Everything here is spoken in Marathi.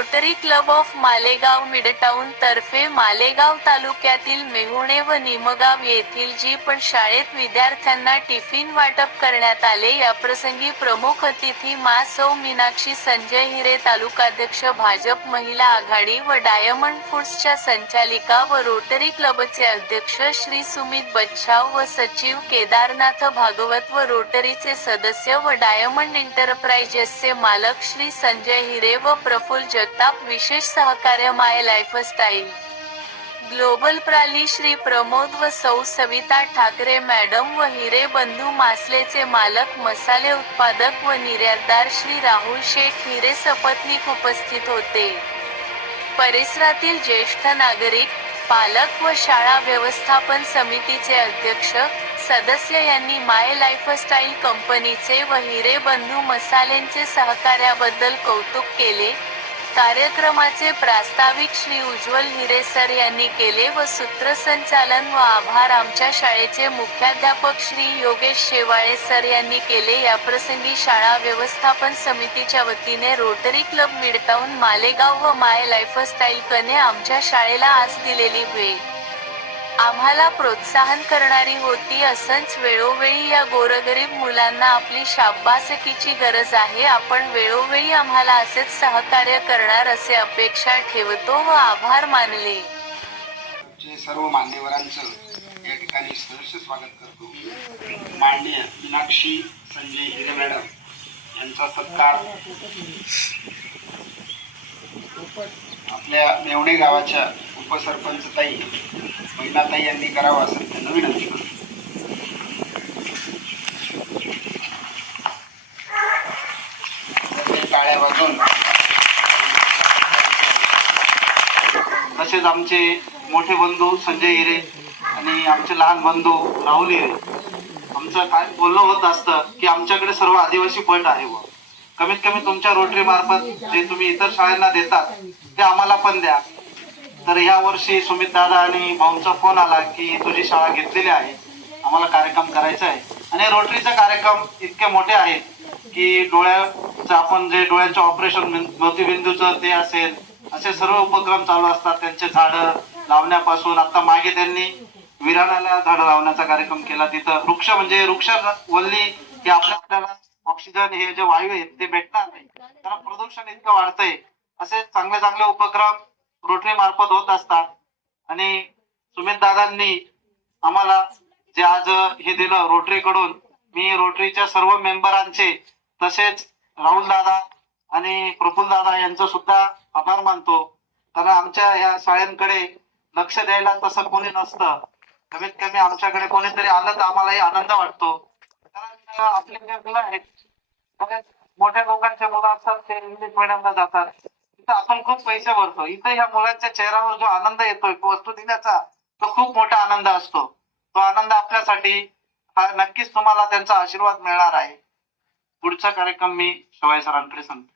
Rotary Club of Malegaon Midtown तर्फे मालेगाव तालुक्यातील मेहुणे व निमगाव येथील जी पण शाळेत विद्यार्थ्यांना टिफिन वाटप करण्यात आले याप्रसंगी प्रमुख अतिथी मा सौ मीनाक्षी संजय हिरे तालुकाध्यक्ष भाजप महिला आघाडी व डायमंड फूड्सच्या संचालिका व रोटरी क्लबचे अध्यक्ष श्री सुमित बच्छाव व सचिव केदारनाथ भागवत व रोटरीचे सदस्य व डायमंड एंटरप्राइजेसचे मालक श्री संजय हिरे व प्रफुल्ल जगताप विशेष सहकार्य माय लाईफस्टाईल ग्लोबल प्राली श्री प्रमोद व सौ सविता ठाकरे मॅडम व हिरे बंधू मासलेचे मालक मसाले उत्पादक व निर्यातदार श्री राहुल शेख हिरे सपत्नीक उपस्थित होते. परिसरातील ज्येष्ठ नागरिक पालक व शाळा व्यवस्थापन समितीचे अध्यक्ष सदस्य यांनी माय लाईफस्टाईल कंपनीचे व हिरे बंधू मसालेंचे सहकार्याबद्दल कौतुक केले. कार्यक्रमाचे प्रास्ताविक श्री उज्ज्वल हिरे सर यांनी केले व सूत्रसंचालन व आभार आमच्या शाळेचे मुख्याध्यापक श्री योगेश शेवाळे सर यांनी केले. याप्रसंगी शाळा व्यवस्थापन समितीच्या वतीने रोटरी क्लब मिडटाऊन मालेगाव व माय लाईफस्टाईल कने आमच्या शाळेला आज दिलेली भेट. आम्हाला प्रोत्साहन करणारी होती असंच वेळोवेळी या गोरगरीब मुलांना आपली शाब्बासकीची गरज आहे. आपण वेळोवेळी आम्हाला असेच सहकार्य करणार असे अपेक्षा ठेवतो व आभार मानले. सर्व मान्यवरांचं या ठिकाणी सहर्ष स्वागत करतो. माननीय मीनाक्षी संजय हिरे मॅडम यांचा सत्कार. आपल्या मेवणे गावाच्या उपसरपंच ताई महिनाताई यांनी करावा असं त्यांना विनंती करतो टाळ्या वाजून तसेच आमचे मोठे बंधू संजय हिरे आणि आमचे लहान बंधू राहुल हिरे आमचं काय बोलणं होत असतं की आमच्याकडे सर्व आदिवासी पट आहे बुवा. कमीत कमी तुमच्या रोटरी मार्फत जे तुम्ही इतर शाळांना देतात ते आम्हाला पण द्या. तर या वर्षी सुमित दादा आणि भाऊंचा फोन आला की तुझी शाळा घेतलेली आहे. आम्हाला कार्यक्रम करायचा आहे. आणि रोटरीचा कार्यक्रम इतके मोठे आहेत की डोळ्याचं आपण जे डोळ्यांचं ऑपरेशन मोतीबिंदूचं ते असेल असे सर्व उपक्रम चालू असतात. त्यांचे झाडं लावण्यापासून आता मागे त्यांनी विराणाला झाडं लावण्याचा कार्यक्रम केला. तिथं वृक्ष म्हणजे वृक्ष वल्ली की आपल्या आपल्याला ऑक्सिजन हे जे वायू आहेत ते भेटणार नाही. कारण प्रदूषण इतकं वाढतंय. असे चांगले चांगले उपक्रम रोटरी मार्फत होत असतात. आणि सुमित दादांनी आम्हाला जे आज हे दिलं रोटरी कडून मी रोटरीच्या सर्व मेंबरांचे तसेच राहुल दादा आणि प्रफुल दादा यांचं सुद्धा आभार मानतो. कारण आमच्या या शाळेकडे लक्ष द्यायला तसं कोणी नसतं. कमीत कमी आमच्याकडे कोणीतरी आलं तर आम्हालाही आनंद वाटतो. कारण आपले जे मुलं आहेत मोठ्या लोकांच्या मुलं असतात ते इंग्लिश मिडियमला जातात. तिथं आपण खूप पैसे भरतो. इथं या मुलांच्या चेहऱ्यावर जो आनंद येतोय वस्तू दिल्याचा तो खूप मोठा आनंद असतो. तो आनंद आपल्यासाठी हा नक्कीच तुम्हाला त्यांचा आशीर्वाद मिळणार आहे. पुढचा कार्यक्रम मी शिवाय सरांकडे सांगतो.